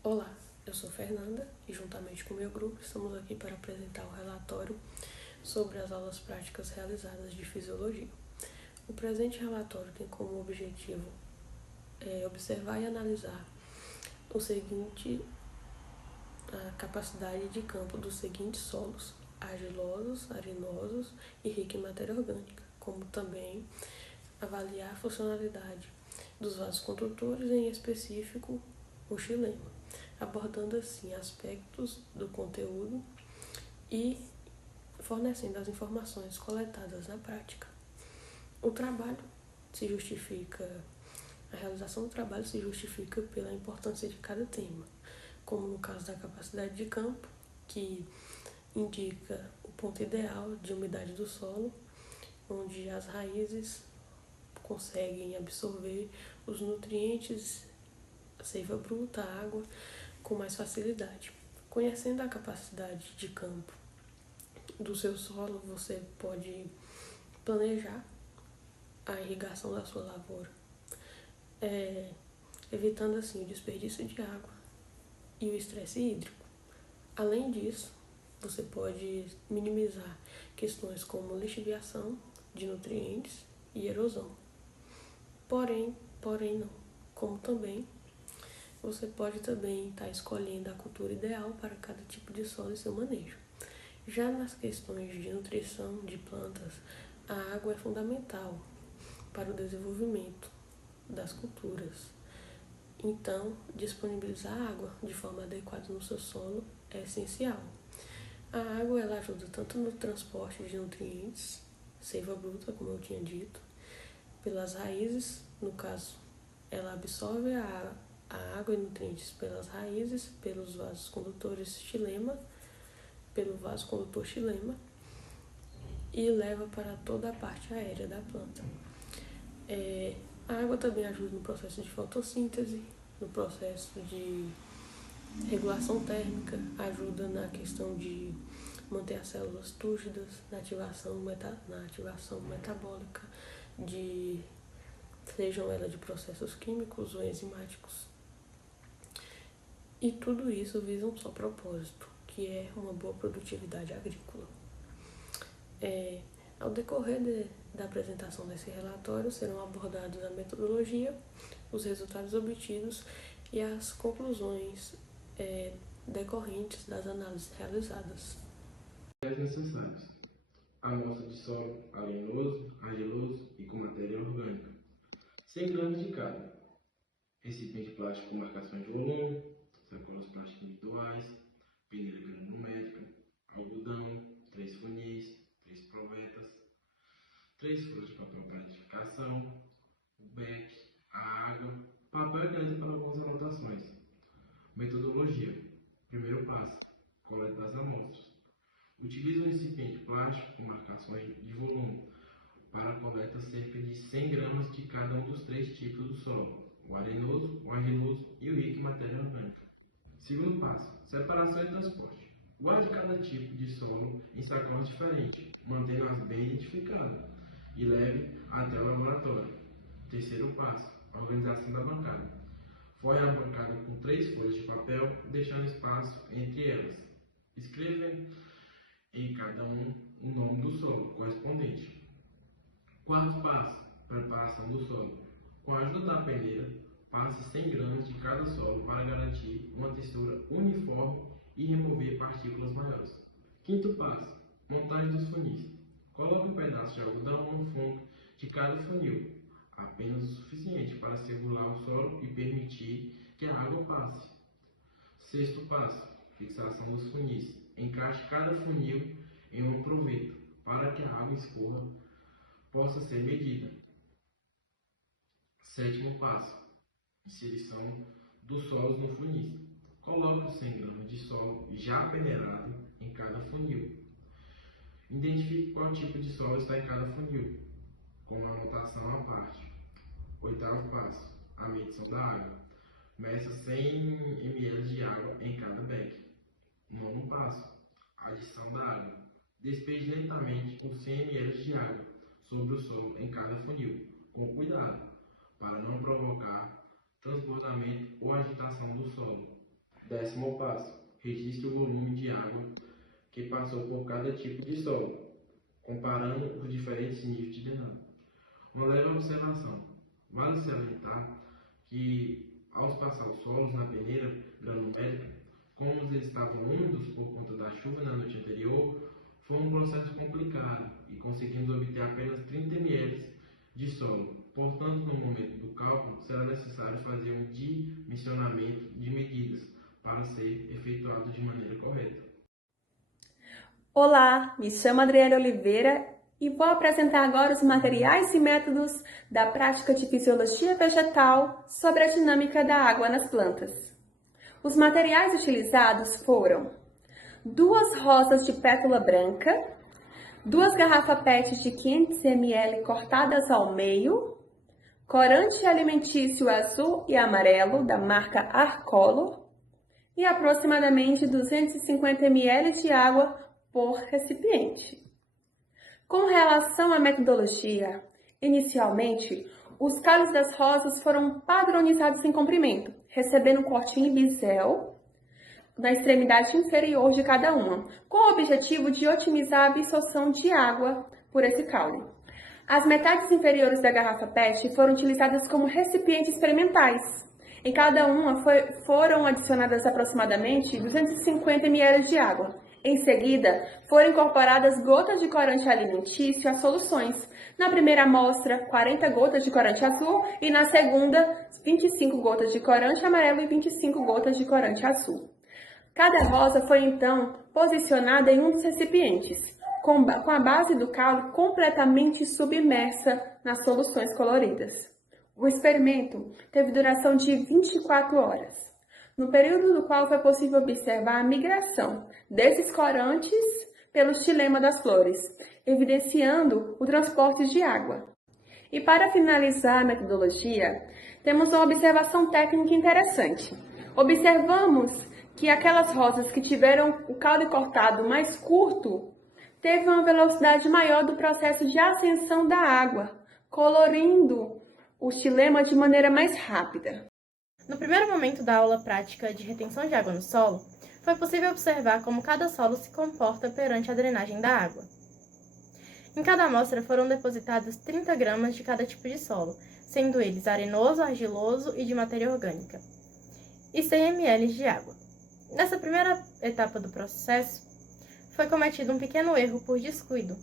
Olá, eu sou Fernanda e juntamente com o meu grupo estamos aqui para apresentar o relatório sobre as aulas práticas realizadas de Fisiologia. O presente relatório tem como objetivo observar e analisar a capacidade de campo dos seguintes solos: argilosos, arenosos e ricos em matéria orgânica, como também avaliar a funcionalidade dos vasos condutores, em específico o xilema, abordando assim aspectos do conteúdo e fornecendo as informações coletadas na prática. O trabalho se justifica, a realização do trabalho se justifica pela importância de cada tema, como no caso da capacidade de campo, que indica o ponto ideal de umidade do solo, onde as raízes conseguem absorver os nutrientes, a seiva bruta, a água, com mais facilidade. Conhecendo a capacidade de campo do seu solo, você pode planejar a irrigação da sua lavoura, evitando assim o desperdício de água e o estresse hídrico. Além disso, você pode minimizar questões como lixiviação de nutrientes e erosão. Porém não. Como também, você pode também estar escolhendo a cultura ideal para cada tipo de solo e seu manejo. Já nas questões de nutrição de plantas, a água é fundamental para o desenvolvimento das culturas. Então, disponibilizar água de forma adequada no seu solo é essencial. A água ela ajuda tanto no transporte de nutrientes, seiva bruta, como eu tinha dito, pelas raízes, no caso, ela absorve a água e nutrientes pelas raízes, pelos vasos condutores xilema, pelo vaso condutor xilema, e leva para toda a parte aérea da planta. A água também ajuda no processo de fotossíntese, no processo de regulação térmica, ajuda na questão de manter as células túrgidas, na ativação metabólica, sejam elas de processos químicos ou enzimáticos. E tudo isso visa um só propósito, que é uma boa produtividade agrícola. Ao decorrer da apresentação desse relatório, serão abordados a metodologia, os resultados obtidos e as conclusões decorrentes das análises realizadas. Necessários: amostra de solo arenoso, argiloso e com matéria orgânica, 100 gramas de cada, recipiente plástico com marcações de volume, sacolas plásticas individuais, peneira granulométrica, algodão, 3 funis, 3 provetas, 3 folhas de papel para identificação, o beck, a água, papel e caneta para algumas anotações. Metodologia: primeiro passo, coleta das amostras. Utilize um recipiente plástico com marcações de volume para a coleta cerca de 100 gramas de cada um dos 3 tipos do solo, o arenoso, o argiloso e o rico em matéria orgânica. Segundo passo, separação e transporte. Guarde cada tipo de solo em sacolas diferentes, mantendo-as bem identificadas, e leve até o laboratório. Terceiro passo, organização da bancada. Folhe a bancada com 3 folhas de papel, deixando espaço entre elas. Escreva em cada um o nome do solo correspondente. Quarto passo, preparação do solo. Com a ajuda da peneira, passe 100 gramas de cada solo para garantir uma textura uniforme e remover partículas maiores. Quinto passo, montagem dos funis. Coloque um pedaço de algodão no fundo de cada funil, apenas o suficiente para circular o solo e permitir que a água passe. Sexto passo, fixação dos funis. Encaixe cada funil em um proveta para que a água escorra possa ser medida. Sétimo passo, inserição dos solos no funil. Coloque os 100 gramas de solo já peneirado em cada funil. Identifique qual tipo de solo está em cada funil, com uma anotação à parte. Oitavo passo, a medição da água. Meça 100 ml de água em cada beck. Nono passo, adição da água. Despeje lentamente os 100 ml de água sobre o solo em cada funil, com cuidado, para não provocar transbordamento ou agitação do solo. 10º passo: registre o volume de água que passou por cada tipo de solo, comparando os diferentes níveis de drenagem. Uma leve observação: vale salientar que, ao passar os solos na peneira granulérica, como eles estavam úmidos por conta da chuva na noite anterior, foi um processo complicado e conseguimos obter apenas 30 ml de solo. Portanto, no momento do cálculo, será necessário fazer um dimensionamento de medidas para ser efetuado de maneira correta. Olá, me chamo Adriana Oliveira e vou apresentar agora os materiais e métodos da prática de fisiologia vegetal sobre a dinâmica da água nas plantas. Os materiais utilizados foram 2 rosas de pétala branca, 2 garrafas PET de 500 ml cortadas ao meio, corante alimentício azul e amarelo da marca Arcolor e aproximadamente 250 ml de água por recipiente. Com relação à metodologia, inicialmente, os calos das rosas foram padronizados em comprimento, recebendo um corte em bisel na extremidade inferior de cada uma, com o objetivo de otimizar a absorção de água por esse caule. As metades inferiores da garrafa PET foram utilizadas como recipientes experimentais. Em cada uma foram adicionadas aproximadamente 250 ml de água. Em seguida, foram incorporadas gotas de corante alimentício às soluções. Na primeira amostra, 40 gotas de corante azul e na segunda, 25 gotas de corante amarelo e 25 gotas de corante azul. Cada rosa foi então posicionada em um dos recipientes, com a base do caule completamente submersa nas soluções coloridas. O experimento teve duração de 24 horas, no período no qual foi possível observar a migração desses corantes pelo xilema das flores, evidenciando o transporte de água. E para finalizar a metodologia, temos uma observação técnica interessante. Observamos que aquelas rosas que tiveram o caule cortado mais curto teve uma velocidade maior do processo de ascensão da água, colorindo o xilema de maneira mais rápida. No primeiro momento da aula prática de retenção de água no solo, foi possível observar como cada solo se comporta perante a drenagem da água. Em cada amostra foram depositados 30 gramas de cada tipo de solo, sendo eles arenoso, argiloso e de matéria orgânica, e 100 ml de água. Nessa primeira etapa do processo, foi cometido um pequeno erro por descuido,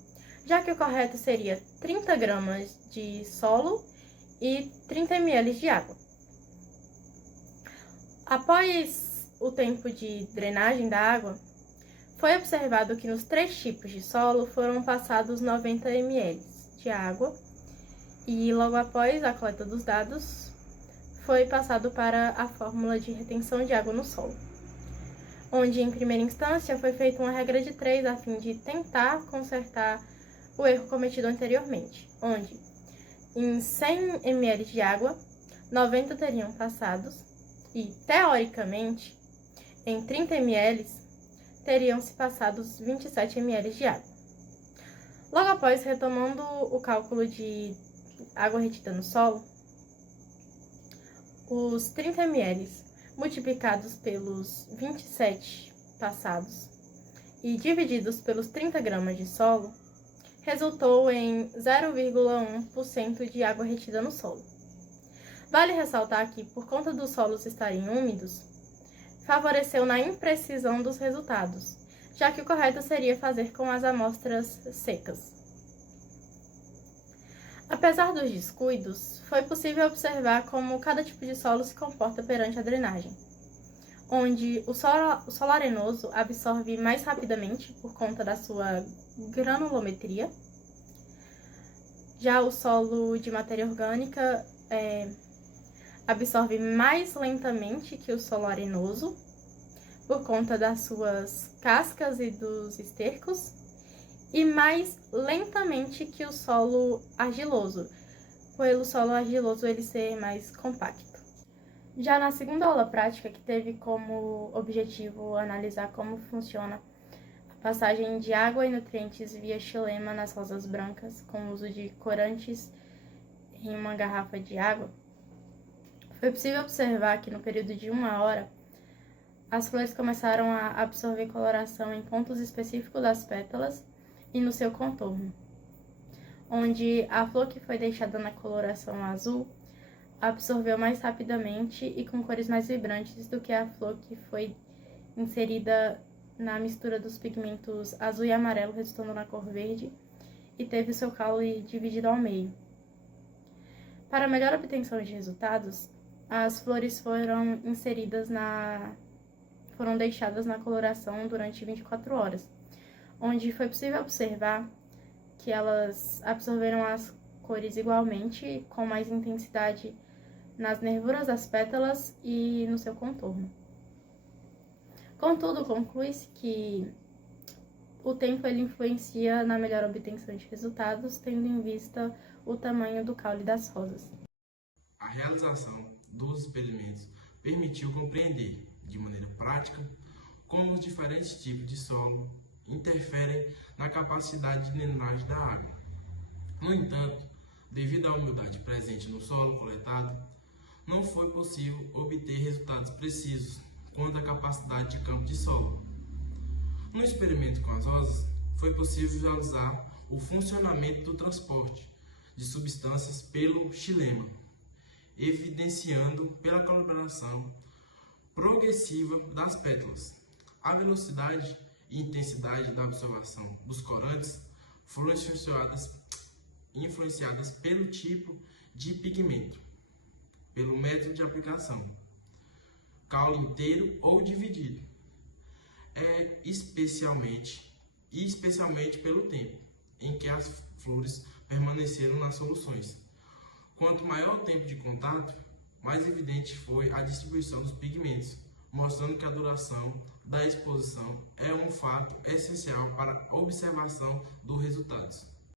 já que o correto seria 30 gramas de solo e 30 ml de água. Após o tempo de drenagem da água, foi observado que nos 3 tipos de solo foram passados 90 ml de água e logo após a coleta dos dados, foi passado para a fórmula de retenção de água no solo, onde em primeira instância foi feita uma regra de 3 a fim de tentar consertar o erro cometido anteriormente, onde em 100 ml de água, 90 teriam passados e, teoricamente, em 30 ml, teriam-se passados 27 ml de água. Logo após, retomando o cálculo de água retida no solo, os 30 ml multiplicados pelos 27 passados e divididos pelos 30 gramas de solo, resultou em 0,1% de água retida no solo. Vale ressaltar que, por conta dos solos estarem úmidos, favoreceu na imprecisão dos resultados, já que o correto seria fazer com as amostras secas. Apesar dos descuidos, foi possível observar como cada tipo de solo se comporta perante a drenagem, onde o solo arenoso absorve mais rapidamente por conta da sua granulometria, já o solo de matéria orgânica absorve mais lentamente que o solo arenoso, por conta das suas cascas e dos estercos, e mais lentamente que o solo argiloso, pelo solo argiloso ele ser mais compacto. Já na segunda aula prática, que teve como objetivo analisar como funciona a passagem de água e nutrientes via xilema nas rosas brancas, com o uso de corantes em uma garrafa de água, foi possível observar que no período de 1 hora, as flores começaram a absorver coloração em pontos específicos das pétalas e no seu contorno, onde a flor que foi deixada na coloração azul absorveu mais rapidamente e com cores mais vibrantes do que a flor que foi inserida na mistura dos pigmentos azul e amarelo, resultando na cor verde, e teve seu caule dividido ao meio. Para melhor obtenção de resultados, as flores foram deixadas na coloração durante 24 horas, onde foi possível observar que elas absorveram as cores igualmente, com mais intensidade nas nervuras das pétalas e no seu contorno. Contudo, conclui-se que o tempo ele influencia na melhor obtenção de resultados, tendo em vista o tamanho do caule das rosas. A realização dos experimentos permitiu compreender, de maneira prática, como os diferentes tipos de solo interferem na capacidade de drenagem da água. No entanto, devido à umidade presente no solo coletado, não foi possível obter resultados precisos quanto à capacidade de campo de solo. No experimento com as rosas, foi possível visualizar o funcionamento do transporte de substâncias pelo xilema, evidenciando pela coloração progressiva das pétalas. A velocidade e intensidade da absorção dos corantes foram influenciadas pelo tipo de pigmento, pelo método de aplicação, caule inteiro ou dividido, especialmente pelo tempo em que as flores permaneceram nas soluções. Quanto maior o tempo de contato, mais evidente foi a distribuição dos pigmentos, mostrando que a duração da exposição é um fato essencial para a observação dos resultados.